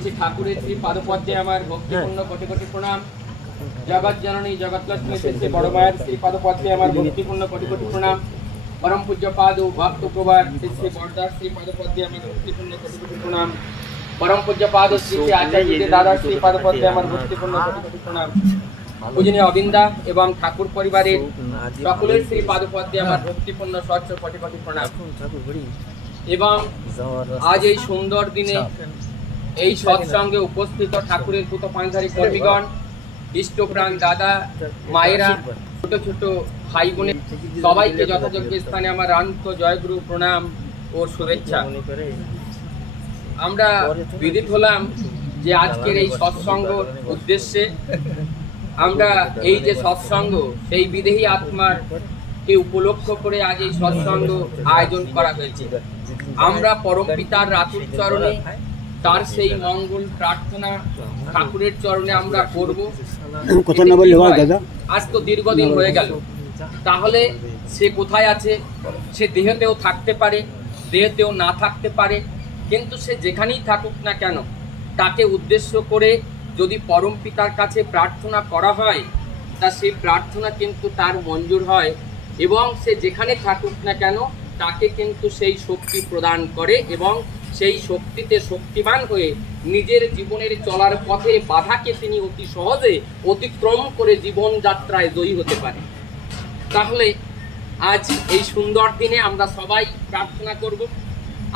শ্রী ঠাকুরের শ্রী পাদপদ্মে আমার ভক্তিপূর্ণ কোটি কোটি প্রণাম। জগৎ জননী জগৎলক্ষ্মী শ্রী বড় মায়ের শ্রী পাদপদ্মে আমার ভক্তিপূর্ণ কোটি কোটি প্রণাম। परम पूज्य पाद भक्त प्रभार श्री श्री बरदास श्री पादपद्मे আমার ভক্তিপূর্ণ কোটি কোটি প্রণাম। परम पूज्य पाद श्री श्री आचार्य दादा श्री पादपद्मे আমার ভক্তিপূর্ণ কোটি কোটি প্রণাম। पूजनीय अविंदा एवं ठाकुर परिवारेर सकलेर श्री पादपद्मे আমার ভক্তিপূর্ণ সহস্র কোটি কোটি প্রণাম। এবং আজ এই সুন্দর দিনে এই সৎসঙ্গে উপস্থিত ঠাকুরের পুত পাঞ্জারি কর্মীগণ, ইষ্টপ্রাণ দাদা মায়েরা, ছোট ছোট ভাই বোনের সবাইকে যথাযোগ্য স্থানে আমার আন্ত জয়গুরু প্রণাম ও শুভেচ্ছা। আমরা বিদিত হলাম যে আজকের এই সৎসঙ্গ উদ্দেশ্যে আমরা এই যে সৎসঙ্গ সেই বিদেহী আত্মার কে উপলক্ষ করে আজ এই সৎসঙ্গ আয়োজন করা হয়েছে। আমরা পরম পিতার রাতুল চরণে তার সেই মঙ্গল প্রার্থনা ঠাকুরের চরণে আমরা করব। আজ তো দীর্ঘদিন হয়ে গেল, তাহলে সে কোথায় আছে? সে দেহেতেও থাকতে পারে, দেহেতেও না থাকতে পারে, কিন্তু সে যেখানেই থাকুক না কেন তাকে উদ্দেশ্য করে যদি পরম পিতার কাছে প্রার্থনা করা হয় তা সেই প্রার্থনা কিন্তু তার মঞ্জুর হয় এবং সে যেখানে থাকুক না কেন তাকে কিন্তু সেই শক্তি প্রদান করে এবং সেই শক্তিতে শক্তিমান হয়ে নিজের জীবনের চলার পথে বাধাকে তিনি অতি সহজে অতিক্রম করে জীবনযাত্রায় জয়ী হতে পারে। তাহলে আজ এই সুন্দর দিনে আমরা সবাই প্রার্থনা করব।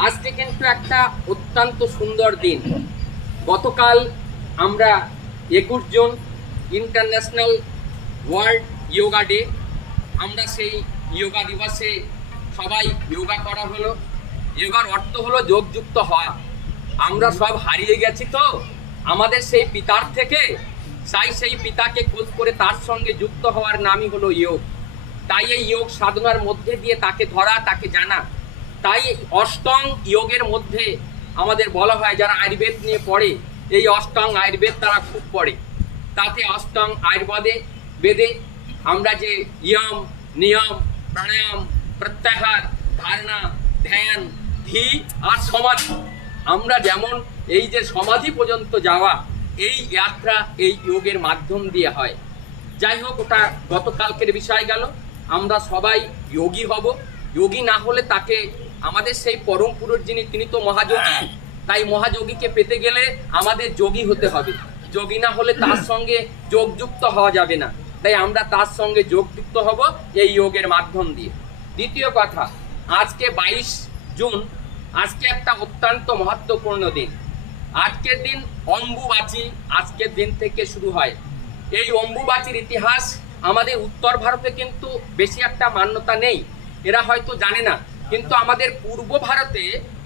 আজকে কিন্তু একটা অত্যন্ত সুন্দর দিন। গতকাল আমরা 21 June international world yoga day, আমরা সেই যোগা দিবসে সবাই যোগা করা হলো। যোগার অর্থ হলো যোগযুক্ত হওয়া। আমরা সব হারিয়ে গেছি তো আমাদের সেই পিতার থেকে, তাই সেই পিতাকে খোঁজ করে তার সঙ্গে যুক্ত হওয়ার নামই হলো যোগ। তাই এই যোগ সাধনার মধ্যে দিয়ে তাকে ধরা, তাকে জানা। তাই অষ্টং যোগের মধ্যে আমাদের বলা হয়, যারা আয়ুর্বেদ নিয়ে পড়ে এই অষ্টং আয়ুর্বেদ তারা খুব পড়ে। তাতে অষ্টং বেদে আমরা যে ইয়ম নিয়ম প্রাণায়াম প্রত্যাহার ধারণা ধ্যান ধি আর সমাধি, আমরা যেমন এই যে সমাধি পর্যন্ত যাওয়া এই যাত্রা এই যোগের মাধ্যম দিয়ে হয়। যাই হোক, ওটা গতকালকের বিষয় গেল। আমরা সবাই যোগী হব। যোগী না হলে তাকে আমাদের সেই পরম পুরুষ যিনি তিনি তো মহাযোগী, তাই মহাযোগীকে পেতে গেলে আমাদের যোগী হতে হবে। যোগী না হলে তার সঙ্গে যোগযুক্ত হওয়া যাবে না। তাই আমরা তার সঙ্গে যোগযুক্ত হব এই যোগের মাধ্যম দিয়ে। দ্বিতীয় কথা, আজকে 22 জুন, আজকে একটা অত্যন্ত মহত্বপূর্ণ দিন। আজকের দিন অম্বুবাচী আজকের দিন থেকে শুরু হয়। এই অম্বুবাচীর ইতিহাস আমাদের উত্তর ভারতে কিন্তু বেশি একটা মান্যতা নেই, এরা হয়তো জানে না, কিন্তু আমাদের পূর্ব ভারতে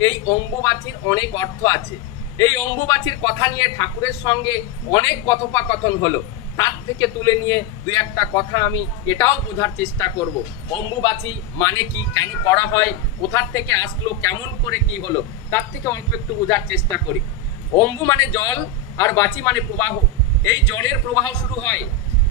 এই অম্বুবাচীর অনেক অর্থ আছে। এই অম্বুবাচীর কথা নিয়ে ঠাকুরের সঙ্গে অনেক কথোপকথন হলো, তার থেকে তুলে নিয়ে দুই একটা কথা আমি এটাও বোঝার চেষ্টা করব। অম্বুবাচী মানে কি, কেন করা হয়, কোথার থেকে আসলো, কেমন করে কি হলো, তার থেকে অল্প একটু বোঝার চেষ্টা করি। অম্বু মানে জল আর বাচী মানে প্রবাহ। এই জলের প্রবাহ শুরু হয়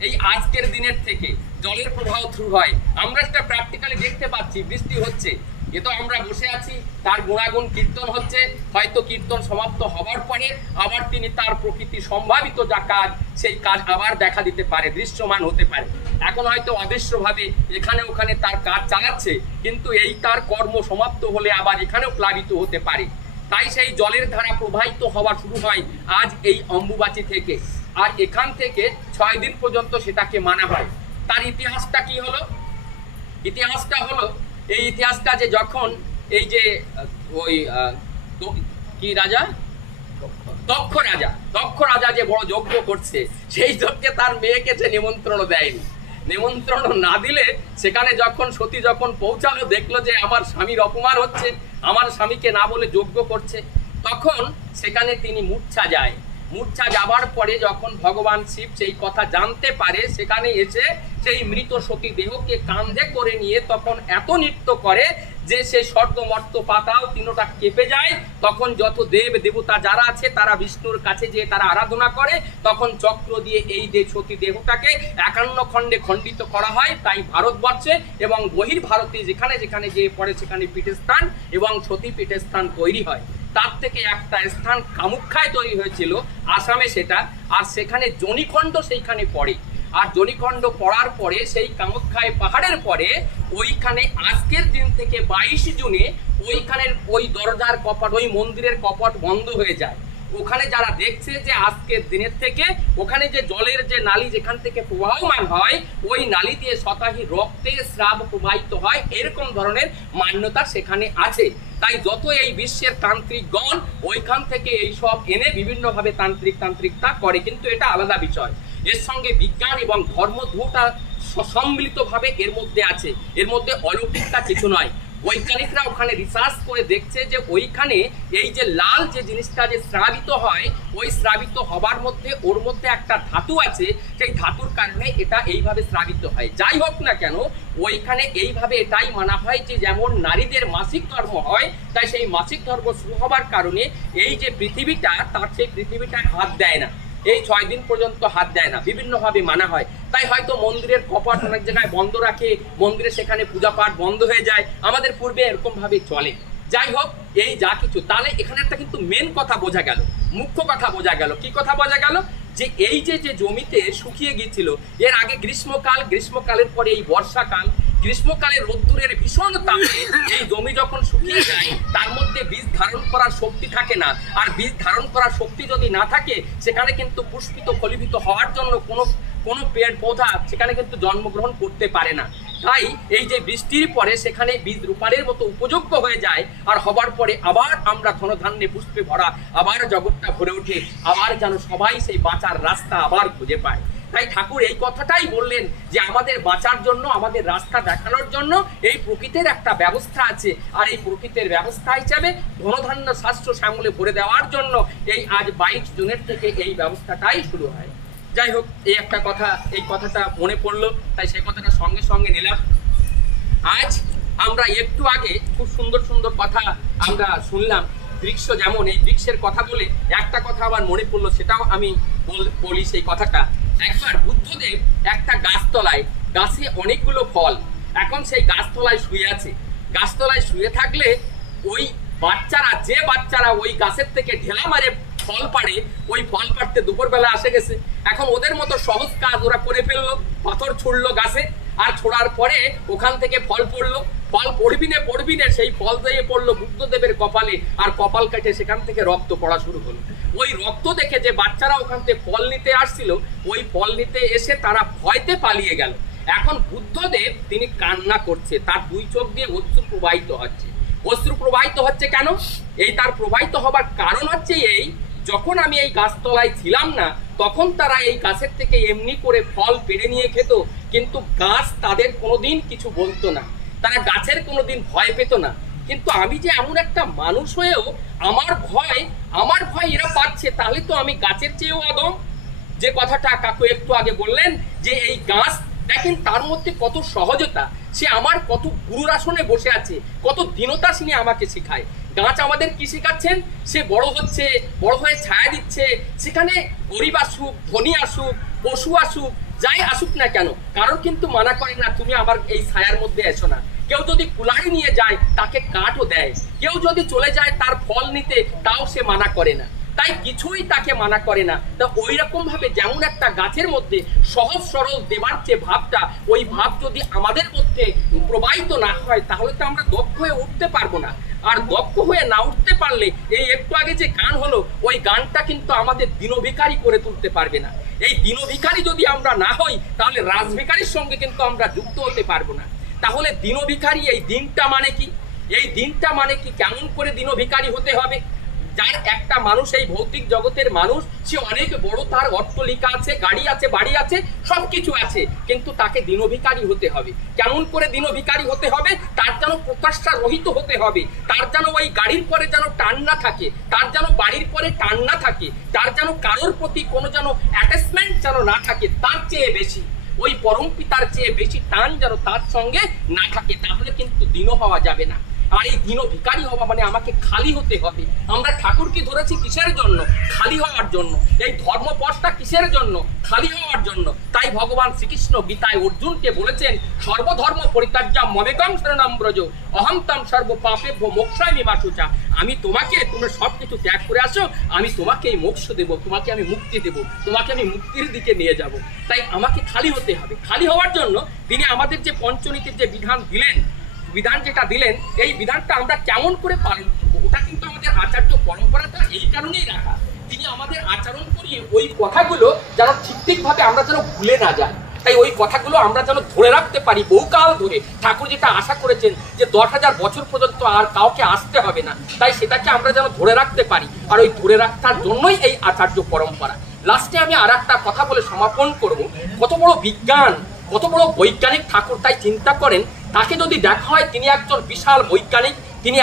এই আজকের দিনের থেকে, জলের প্রবাহ শুরু হয়। আমরা সেটা প্র্যাকটিক্যালি দেখতে পাচ্ছি, বৃষ্টি হচ্ছে, এ তো আমরা বসে আছি, তার গুণাগুণ কীর্তন হচ্ছে। হয়তো কীর্তন সমাপ্ত হবার পরে আবার তিনি তার প্রকৃতি সম্ভাবিত যা কাজ সেই কাজ আবার দেখা দিতে পারে, দৃশ্যমান হতে পারে। এখন হয়তো অদৃশ্যভাবে এখানে ওখানে তার কাজ চালাচ্ছে, কিন্তু এই তার কর্ম সমাপ্ত হলে আবার এখানেও প্লাবিত হতে পারে। তাই সেই জলের ধারা প্রবাহিত হওয়া শুরু হয় আজ এই অম্বুবাচী থেকে, আর এখান থেকে 6 দিন পর্যন্ত সেটাকে মানা হয়। তার ইতিহাসটা কি হলো? ইতিহাসটা হলো এই ইতিহাসটা যে যখন এই যে ওই কি রাজা দক্ষ রাজা যে বড় যজ্ঞ করছে, সেই যজ্ঞে তার মেয়েকে যে নিমন্ত্রণ দেয়নি, নিমন্ত্রণ না দিলে সেখানে যখন সতী যখন পৌঁছালো, দেখলো যে আমার স্বামীর অপমান হচ্ছে, আমার স্বামীকে না বলে যজ্ঞ করছে, তখন সেখানে তিনি মূর্ছা যায়। মূর্ছা যাবার পরে যখন ভগবান শিব সেই কথা জানতে পারে, সেখানে এসে সেই মৃত সতী দেহকে কাঁধে করে নিয়ে তখন এত নৃত্য করে যে সে স্বর্গ মর্ত পাতাল তিনটা কেঁপে যায়। তখন যত দেব দেবতা যারা আছে তারা বিষ্ণুর কাছে যে তারা আরাধনা করে, তখন চক্র দিয়ে এই যে সতী দেহটাকে 51 খণ্ডে খণ্ডিত করা হয়। তাই ভারতবর্ষে এবং বহির ভারতে যেখানে যেখানে যে পড়ে সেখানে পীঠস্থান এবং সতী পীঠস্থান তৈরি হয়। তার থেকে একটা স্থান কামাখ্যায় তৈরি হয়েছিল আসামে সেটা, আর সেখানে জনিখণ্ড সেইখানে পড়ে। আর জনিখণ্ড পড়ার পরে সেই কামাখ্যায় পাহাড়ের পরে ওইখানে আজকের দিন থেকে 22 জুনে ওইখানের ওই দরজার কপাট, ওই মন্দিরের কপাট বন্ধ হয়ে যায়। ওখানে যারা দেখছে যে আজকের দিনের থেকে ওখানে যে জলের যে নালী যেখান থেকে প্রবাহমান হয়, ওই নালী দিয়ে শতাহী রক্তে স্রাব প্রবাহিত হয়, এরকম ধরনের মান্যতা সেখানে আছে। তাই যত এই বিশ্বের তান্ত্রিকগণ ওইখান থেকে এই সব এনে বিভিন্নভাবে তান্ত্রিকতা করে, কিন্তু এটা আলাদা বিষয়। এর সঙ্গে বিজ্ঞান এবং ধর্ম দুটা সম্মিলিতভাবে এর মধ্যে আছে, এর মধ্যে অলৌকিকতা কিছু নয়। বৈজ্ঞানিকরা ওখানে রিসার্চ করে দেখছে যে ওইখানে এই যে লাল যে জিনিসটা যে স্রাবিত হয়, ওই স্রাবিত হবার মধ্যে ওর মধ্যে একটা ধাতু আছে, সেই ধাতুর কারণে এটা এইভাবে স্রাবিত হয়। যাই হোক না কেন, ওইখানে এইভাবে এটাই মানা হয় যে যেমন নারীদের মাসিক ধর্ম হয়, তাই সেই মাসিক ধর্ম শুরু হবার কারণে এই যে পৃথিবীটা, তার সেই পৃথিবীটা হাত দেয় না, এই 6 দিন পর্যন্ত হাত দেয় না, বিভিন্নভাবে মানা হয়। তাই হয়তো মন্দিরের কপাট অনেক জায়গায় বন্ধ রাখে, মন্দিরে সেখানে পূজা পাঠ বন্ধ হয়ে যায়, আমাদের পূর্বে এরকম ভাবে চলে। যাই হোক, এই যা কিছু, তাহলে এখানে একটা কিন্তু মেন কথা বোঝা গেল, মুখ্য কথা বোঝা গেল। কি কথা বোঝা গেল? যে এই যে জমিতে শুকিয়ে গিয়েছিল, এর আগে গ্রীষ্মকাল, গ্রীষ্মকালের পরে এই বর্ষাকাল, গ্রীষ্মকালে রোদ্দুরের ভীষণ তাপে এই জমি যখন শুকিয়ে যায়, তার মধ্যে বীজ ধারণ করার শক্তি থাকে না। আর বীজ ধারণ করার শক্তি যদি না থাকে, সেখানে কিন্তু পুষ্পিত ফলীভূত হওয়ার জন্য কোনো পেড় পৌধা সেখানে কিন্তু জন্মগ্রহণ করতে পারে না। তাই এই যে বৃষ্টির পরে সেখানে বীজ রূপারের মতো উপযোগ্য হয়ে যায়, আর হবার পরে আবার আমরা ধনধান্যে পুষ্পে ভরা, আবার জগৎটা ভরে ওঠে, আবার যেন সবাই সেই বাঁচার রাস্তা আবার খুঁজে পায়। তাই ঠাকুর এই কথাটাই বললেন যে আমাদের বাঁচার জন্য, আমাদের রাস্তা দেখানোর জন্য এই প্রকৃতির একটা ব্যবস্থা আছে, আর এই প্রকৃতির ব্যবস্থা হিসাবে ধনধান্য শাস্ত্র শ্যামলে ভরে দেওয়ার জন্য এই আজ 22 জুনের থেকে এই ব্যবস্থাটাই শুরু হয়। যাই হোক, এই একটা কথা, এই কথাটা মনে পড়লো, তাই সেই কথাটা সঙ্গে সঙ্গে নিলাম। আজ আমরা একটু আগে খুব সুন্দর সুন্দর কথা আমরা শুনলাম, বৃক্ষ, যেমন এই বৃক্ষের কথা বলে একটা কথা আবার মনে পড়লো, সেটাও আমি বলি সেই কথাটা। একবার বুদ্ধদেব একটা গাছতলায়, গাছে অনেকগুলো ফল, এখন সেই গাছতলায় শুয়ে আছে। গাছতলায় শুয়ে থাকলে ওই বাচ্চারা ওই গাছের থেকে ঢেলা মারে ফল পাড়ে, ওই ফল পাড়তে দুপুরবেলা আসে গেছে। এখন ওদের মতো সহজ কাজ ওরা করে ফেললো, পাথর ছুড়লো গাছে, আর ছোড়ার পরে ওখান থেকে ফল পড়লো। ফল পড়বি না সেই ফল দিয়ে পড়লো বুদ্ধদেবের কপালে, আর কপাল কেটে সেখান থেকে রক্ত পড়া শুরু হলো। ওই রক্ত দেখে যে বাচ্চারা ওখান থেকে ফল নিতে আসছিল, ওই ফল নিতে এসে তারা ভয়তে পালিয়ে গেল। এখন বুদ্ধদেব তিনি কান্না করছে, তার 2 চোখ দিয়ে অশ্রু প্রবাহিত হচ্ছে। অশ্রু প্রবাহিত হচ্ছে কেন? এই তার প্রবাহিত হবার কারণ হচ্ছে এই, যখন আমি এই গাছতলায় ছিলাম না, তখন তারা এই গাছের থেকে এমনি করে ফল পেড়ে নিয়ে খেত, কিন্তু গাছ তাদের কোনোদিন কিছু বলতো না, তারা গাছের কোনোদিন ভয় পেত না। কিন্তু আমি যে এমন একটা মানুষ হয়েও আমার ভয় এরা পাচ্ছে, তাহলে তো আমি গাছের চেয়েও আদম। যে কথাটা কাকু একটু আগে বললেন যে এই গাছ দেখেন তার মধ্যে কত সহজতা, সে আমার কত গুরুর আসনে বসে আছে, কত দীনতা তিনি আমাকে শেখায়। গাছ আমাদের কি শেখাচ্ছেন? সে বড় হচ্ছে, বড় হয়ে ছায়া দিচ্ছে, সেখানে গরিব আসুক, ধনী আসুক, পশু আসুক, যাই আসুক না কেন, কারোর কিন্তু মানা করে না তুমি আমার এই ছায়ার মধ্যে এসো না। কেউ যদি কুলারি নিয়ে যায় তাকে কাঠও দেয়, কেউ যদি চলে যায় তার ফল নিতে, তাও সে মানা করে না। তাই কিছুই তাকে মানা করে না। তা ওই রকম ভাবে যেমন একটা গাছের মধ্যে সহজ সরল দেবার যে ভাবটা, ওই ভাব যদি আমাদের মধ্যে প্রবাহিত না হয়, তাহলে তো আমরা দক্ষ হয়ে উঠতে পারবো না। আর দক্ষ হয়ে না উঠতে পারলে এই একটু আগে যে গান হলো, ওই গানটা কিন্তু আমাদের দিনভিখারি করে তুলতে পারবে না। এই দিনভিখারি যদি আমরা না হই, তাহলে রাজভিখারির সঙ্গে কিন্তু আমরা যুক্ত হতে পারবো না। তাহলে দিনভিখারি এই দিনটা মানে কি? এই দিনটা মানে কি? কেমন করে দিনভিখারি হতে হবে? যার একটা মানুষ, এই ভৌতিক জগতের মানুষ, সে অনেক বড়, তার অট্টালিকা আছে, গাড়ি আছে, বাড়ি আছে, সবকিছু আছে, কিন্তু তাকে দিনভিখারি হতে হবে। কেমন করে দিনভিখারি হতে হবে? তার যেন প্রত্যাশা রহিত হতে হবে, তার যেন ওই গাড়ির পরে যেন টান না থাকে, তার যেন বাড়ির পরে টান না থাকে, তার যেন কারোর প্রতি কোনো যেন অ্যাটাচমেন্ট যেন না থাকে, তার চেয়ে বেশি, ওই পরম পিতার চেয়ে বেশি টান যেন তার সঙ্গে না থাকে, তাহলে কিন্তু দিন হওয়া যাবে না। আর এই দীন ভিখারি হওয়া মানে আমাকে খালি হতে হবে। আমরা ঠাকুরকে ধরেছি কিসের জন্য? খালি হওয়ার জন্য। এই ধর্মপথটা কিসের জন্য? খালি হওয়ার জন্য। তাই ভগবান শ্রীকৃষ্ণ গীতায় অর্জুনকে বলেছেন, সর্বধর্ম পরিত্যাজ্যা মমেকং শরণং ব্রজ অহং তং সর্ব পাপেভ্যো মোক্ষামি মা শুচা। আমি তোমাকে, তোমরা সবকিছু ত্যাগ করে আসো, আমি তোমাকে এই মোক্ষ দেব, তোমাকে আমি মুক্তি দেব, তোমাকে আমি মুক্তির দিকে নিয়ে যাব। তাই আমাকে খালি হতে হবে। খালি হওয়ার জন্য তিনি আমাদের যে পঞ্চনীতির যে বিধান দিলেন, বিধান যেটা দিলেন, এই বিধানটা আমরা কেমন করে পালন করবো, ওটা কিন্তু আমাদের আচার্য পরম্পরাটা এই কারণেই রাখা। তিনি আমাদের আচরণ করিয়ে ওই কথাগুলো যেন ঠিকভাবে আমরা যেন ভুলে না যাই। তাই ওই কথাগুলো আমরা যেন ধরে রাখতে পারি বহুকাল ধরে। ঠাকুর যেটা আশা করেছেন যে 10,000 বছর পর্যন্ত আর কাউকে আসতে হবে না, তাই সেটাকে আমরা যেন ধরে রাখতে পারি। আর ওই ধরে রাখার জন্যই এই আচার্য পরম্পরা। লাস্টে আমি আর একটা কথা বলে সমাপন করব। কত বড় বিজ্ঞান, কত বড় বৈজ্ঞানিক ঠাকুর। তাই চিন্তা করেন, তাকে যদি দেখা হয় তিনি একজন বিশাল বৈজ্ঞানিক, তিনি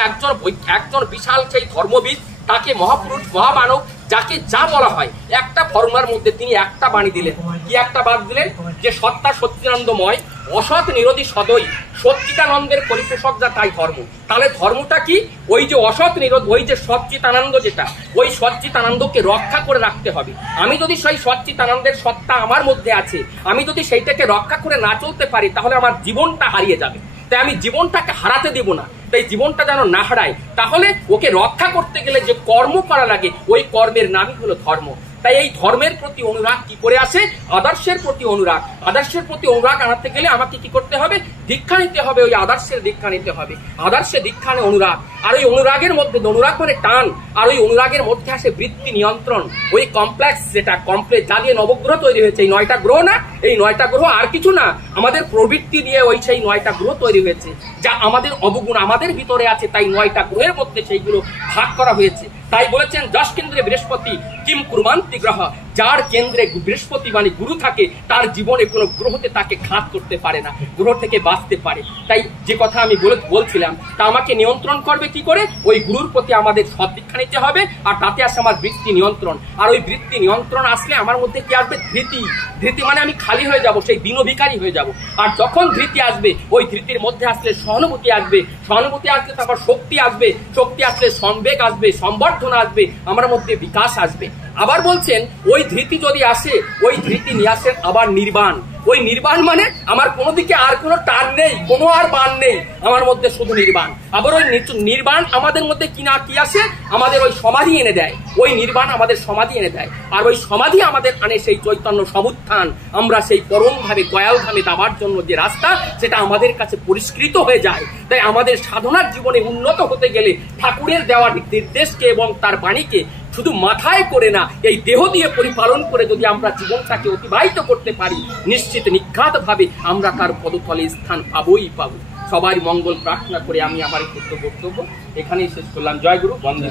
একজন বিশাল সেই ধর্মবিদ, তাকে মহাপুরুষ, মহামানব, যাকে যা বলা হয় একটা ফর্মুলার মধ্যে তিনি একটা বাণী দিলেন। কি একটা বাদ দিলেন? যে সত্তা সচ্চিদানন্দময়, অসৎ নিরোধী সদয়, সচ্চিদানন্দের পরিপোষক যা, তাই ধর্ম। তাহলে ধর্মটা কি? ওই যে অসৎ নিরোধ, ওই যে সচ্চিদানন্দ, যেটা ওই সচ্চিদানন্দকে রক্ষা করে রাখতে হবে। আমি যদি সেই সচ্চিদানন্দের সত্তা আমার মধ্যে আছে, আমি যদি সেইটাকে রক্ষা করে না চলতে পারি, তাহলে আমার জীবনটা হারিয়ে যাবে। তাই আমি জীবনটাকে হারাতে দেব না। তাই জীবনটা যেন না হারায়, তাহলে ওকে রক্ষা করতে গেলে যে কর্ম করা লাগে, ওই কর্মের নামই হলো ধর্ম। তাই এই ধর্মের প্রতি অনুরাগ কি করে আসে? আদর্শের প্রতি অনুরাগ। আদর্শের প্রতি অনুরাগ আনাতে গেলে আমাকে কি করতে হবে? দীক্ষা নিতে হবে। ওই আদর্শের দীক্ষা নিতে হবে। আদর্শের দীক্ষা নিয়ে অনুরাগ, আর ওই অনুরাগের মধ্যে, অনুরাগ মানে টান, আর ওই অনুরাগের মধ্যে আসে বৃত্তি নিয়ন্ত্রণ। ওই কমপ্লেক্স, যেটা কমপ্লেক্স যা দিয়ে নবগ্রহ তৈরি হয়েছে, এই 9টা গ্রহ না, এই 9টা গ্রহ আর কিছু না, আমাদের প্রবৃত্তি দিয়ে ওই সেই 9টা গ্রহ তৈরি হয়েছে, যা আমাদের অবগুণ আমাদের ভিতরে আছে। তাই 9টা গ্রহের মধ্যে সেইগুলো ভাগ করা হয়েছে। তাই বলেছেন, যশ কেন্দ্রে বৃহস্পতি কিম কুর্মান্তি গ্রহ, যার কেন্দ্রে বৃহস্পতি মানে গুরু থাকে, তার জীবনে কোনো গ্রহতে তাকে ঘাত করতে পারে না, গ্রহ থেকে বাঁচতে পারে। তাই যে কথা আমি বলছিলাম, তা আমাকে নিয়ন্ত্রণ করবে কি করে? ওই গুরুর প্রতি আমাদের সদ্দীক্ষা নিতে হবে, আর তাতে আসে আমার বৃত্তি নিয়ন্ত্রণ। আর ওই বৃত্তি নিয়ন্ত্রণ আসলে আমার মধ্যে কি আসবে? ধৃতি। ধৃতি মানে আমি খালি হয়ে যাব, সেই দীনভিখারি হয়ে যাব। আর যখন ধৃতি আসবে, ওই ধৃতির মধ্যে আসলে সহানুভূতি আসবে, সহানুভূতি আসলে তারপর শক্তি আসবে, শক্তি আসলে সম্বেগ আসবে, সম্বর্ধনা আসবে, আমার মধ্যে বিকাশ আসবে। আবার বলছেন, ওই ধৃতি যদি আসে, ওই ধৃতি নিয়ে আসেন আবার নির্বাণ। ওই নির্বাণ মানে আমার কোনো দিকে আর কোনো টান নেই, কোনো আর বান নেই, আমার মধ্যে শুধু নির্বাণ। আবার ওই নির্বাণ আমাদের মধ্যে কি না কি আসে? আমাদের ওই সমাধি এনে দেয়। ওই নির্বাণ আমাদের সমাধি এনে দেয়, আর ওই সমাধি আমাদের আনে সেই চৈতন্য সমুত্থান। আমরা সেই পরমভাবে দয়াল ধামে যাবার জন্য যে রাস্তা, সেটা আমাদের কাছে পরিষ্কৃত হয়ে যায়। তাই আমাদের সাধনার জীবনে উন্নত হতে গেলে ঠাকুরের দেওয়া নির্দেশকে এবং তার বাণীকে শুধু মাথায় করে না, এই দেহ দিয়ে পরিপালন করে যদি আমরা জীবনটাকে অতিবাহিত করতে পারি, নিশ্চিত নিঘাত ভাবে আমরা তার পদতলে স্থান পাবোই পাবো। সবাই মঙ্গল প্রার্থনা করে আমি আমার বক্তব্য এখানেই শেষ করলাম। জয় গুরু, বন্দে।